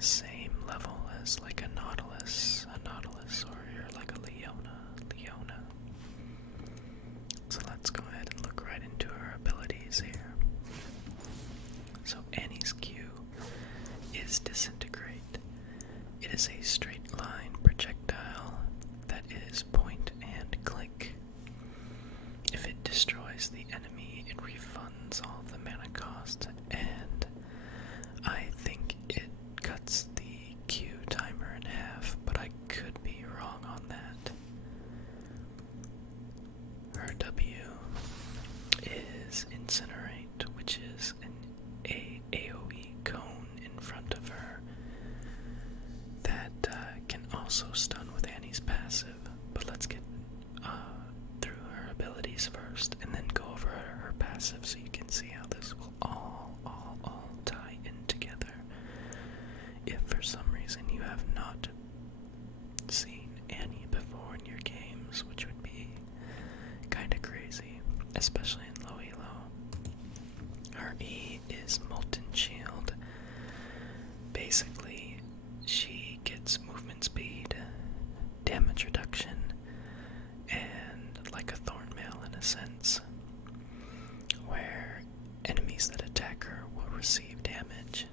the same level as like a Nautilus, or you're like a Leona. So let's go ahead and look right into her abilities here. So Annie's Q is Disintegrate. It is a straight line projectile that is point and click. If it destroys the enemy, it refunds all of the mana cost, and I think it cuts the Q timer in half, but I could be wrong on that. Her W is Incinerate, which is an AoE cone in front of her that can also stun with Annie's passive. But let's get through her abilities first, and then go over her passive so you can see how this will all tie in together. If for some reason you have not seen Annie before in your games, which would be kinda crazy, especially in low elo. Her E is Molten Shield. Basically, she gets movement speed, damage reduction, and like a Thornmail in a sense, where enemies that attack her will receive damage.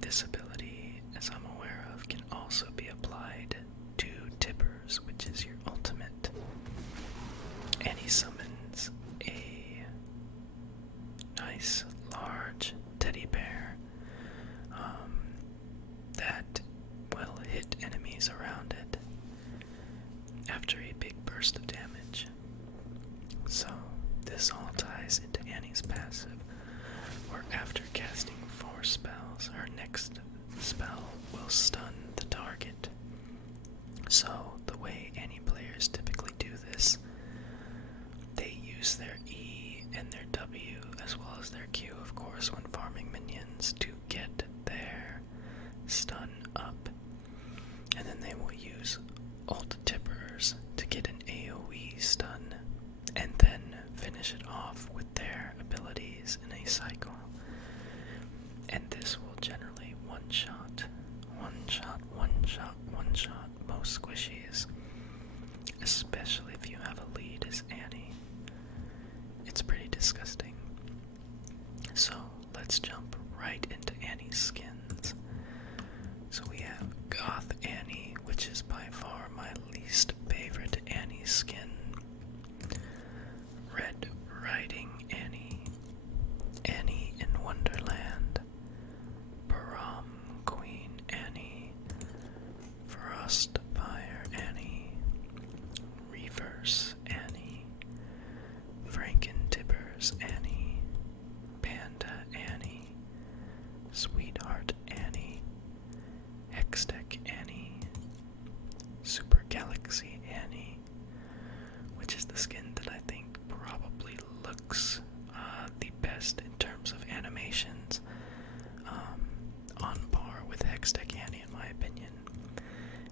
This ability, as I'm aware of, can also be applied to Tippers, which is your ultimate. And he summons a nice large teddy bear that will hit enemies around it after a big burst of damage. So this all ties into Annie's passive, where after casting 4 spells, her next spell will stun the target. So the way Annie players typically do this, they use their E and their W as well as their Q, of course, when farming minions to get their stun up. And then they will use ult Tippers to get an AoE stun, and then finish it off with their abilities in a cycle. And this will generally one-shot most squishies, especially if you have a lead as Annie. It's pretty disgusting. So let's jump right into Annie's skins. So we have Goth Annie, which is by far my least favorite Annie skin. Red Riding Annie, Annie in Wonderland, Baram Queen Annie, Frostfire Annie, Reverse Annie, Franken-Tippers Annie, Panda Annie, Sweetheart Annie, Hextech Annie, Super Galaxy Annie, which is the skin that I think probably looks the best in terms of animations, on par with Hextech Annie in my opinion.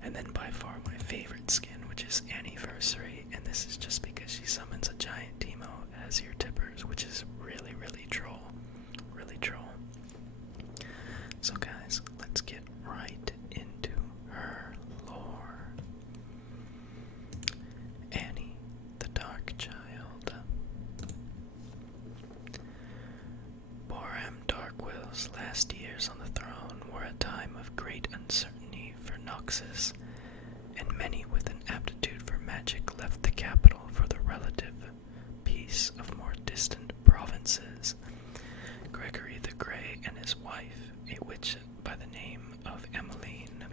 And then by far my favorite skin, which is Anniversary, and this is just because she summons a giant Teemo as your Tippers, which is really, really troll. Really troll. So guys, let's get right into her lore. Annie, the Dark Child. Boram Darkwill's last years on the throne were a time of great uncertainty for Noxus, and many with an aptitude for magic left the capital for the relative peace of more distant provinces. Gregory the Grey and his wife, a witch by the name of Emmeline,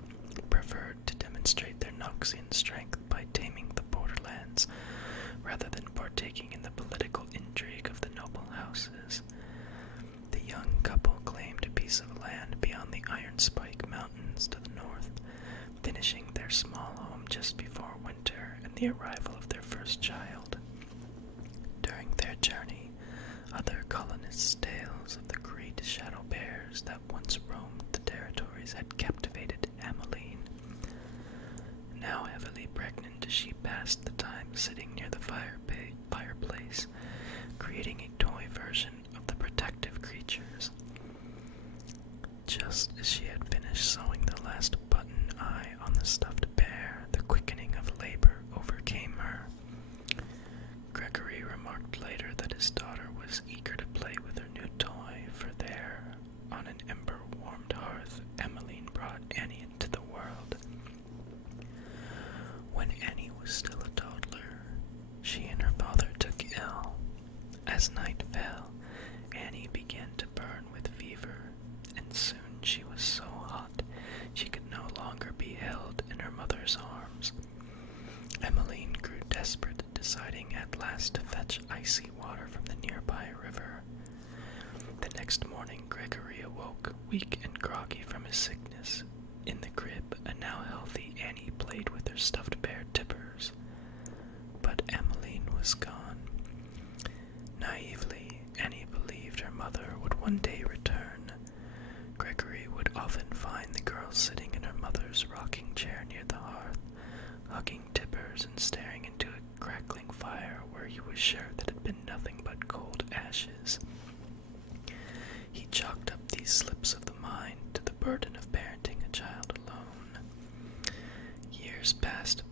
preferred to demonstrate their Noxian strength by taming the borderlands rather than partaking in the political intrigue of the noble houses. The young couple claimed a piece of land beyond the Iron Spike Mountains to the north, finishing their small home just before winter and the arrival of their first child. During their journey, other colonists' tales of the great shadow bears that once roamed the territories had captivated Emmeline. Now heavily pregnant, she passed the time sitting near the fireplace, creating a toy version of the protective creatures. Just as she had finished finished sewing the last button eye on the stuffed bear, the quickening of labor overcame her. Gregory remarked later that his daughter was eager to play with her new toy, for there, on an ember-warmed hearth, Emmeline brought Annie into the world. When Annie was still a toddler, she and her father took ill. As night fell, Annie began to burn with fever, and soon she was so hot she could no longer be held in her mother's arms. Emmeline grew desperate, deciding at last to fetch icy water from the nearby river. The next morning Gregory awoke, weak and groggy from his sickness. In the crib, a now healthy Annie played with her stuffed bear Tippers. But Emmeline was gone. Naively, Annie believed her mother would one day return. Gregory would often find the girl sitting in her mother's rocking chair near the hearth, hugging Tippers and staring into a crackling fire where he was sure that it had been nothing but cold ashes. He chalked up these slips of the mind to the burden of parenting a child alone. Years passed,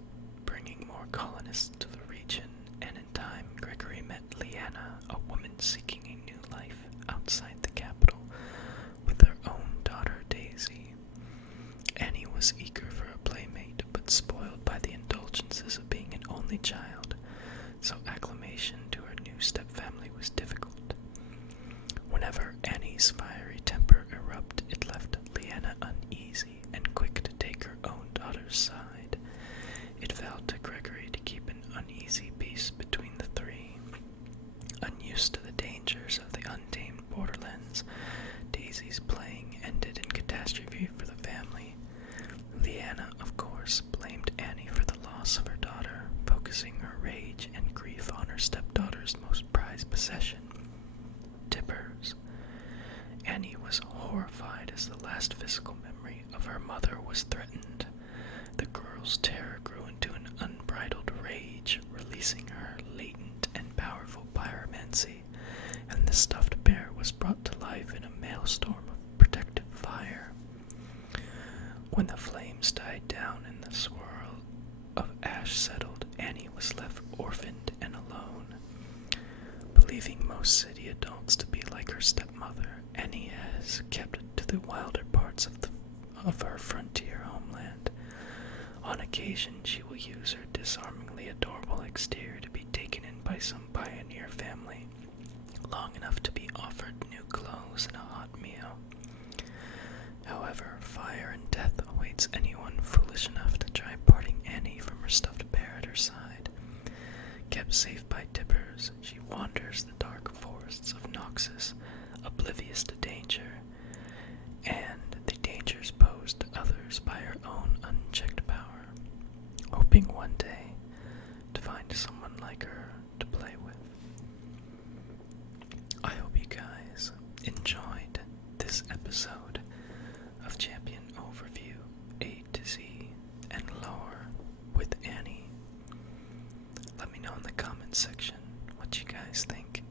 bringing more colonists to the region, and in time Gregory met Leanna, a woman seeking a new life outside the capital, with her own daughter Daisy. Annie was eager for a playmate, but spoiled by the indulgences of being an only child, so acclimation to her new stepfamily was difficult. Whenever Annie's fiery temper erupted, it left Leanna uneasy and quick to take her own daughter's side. It fell to Gregory to keep an uneasy peace between the three. Unused to the dangers of the untamed borderlands, Daisy's playing ended in catastrophe for the family. Leanna, of course, blamed Annie for the loss of her daughter, focusing her rage and grief on her stepdaughter's most prized possession, Tippers. Annie was horrified as the last physical memory of her mother was threatened. The girl's terror grew into an unbridled rage, releasing her latent and powerful pyromancy, and the stuffed bear was brought to life in a maelstrom of protective fire. When the flames died down and the swirl of ash settled, Annie was left orphaned and alone. Believing most city adults to be like her stepmother, Annie has kept to the wilder parts of her frontier homeland. On occasion, she will use her disarmingly adorable exterior to be taken in by some pioneer family, long enough to be offered new clothes and a hot meal. However, fire and death awaits anyone foolish enough to try parting Annie from her stuffed bear at her side. Kept safe by Tippers, she wanders the dark forests of Noxus, oblivious to danger, and the dangers posed to others by her own unchecked power, hoping one day to find someone like her to play with. I hope you guys enjoyed this episode of Champion Overview A to Z and Lore with Annie. Let me know in the comments section what you guys think.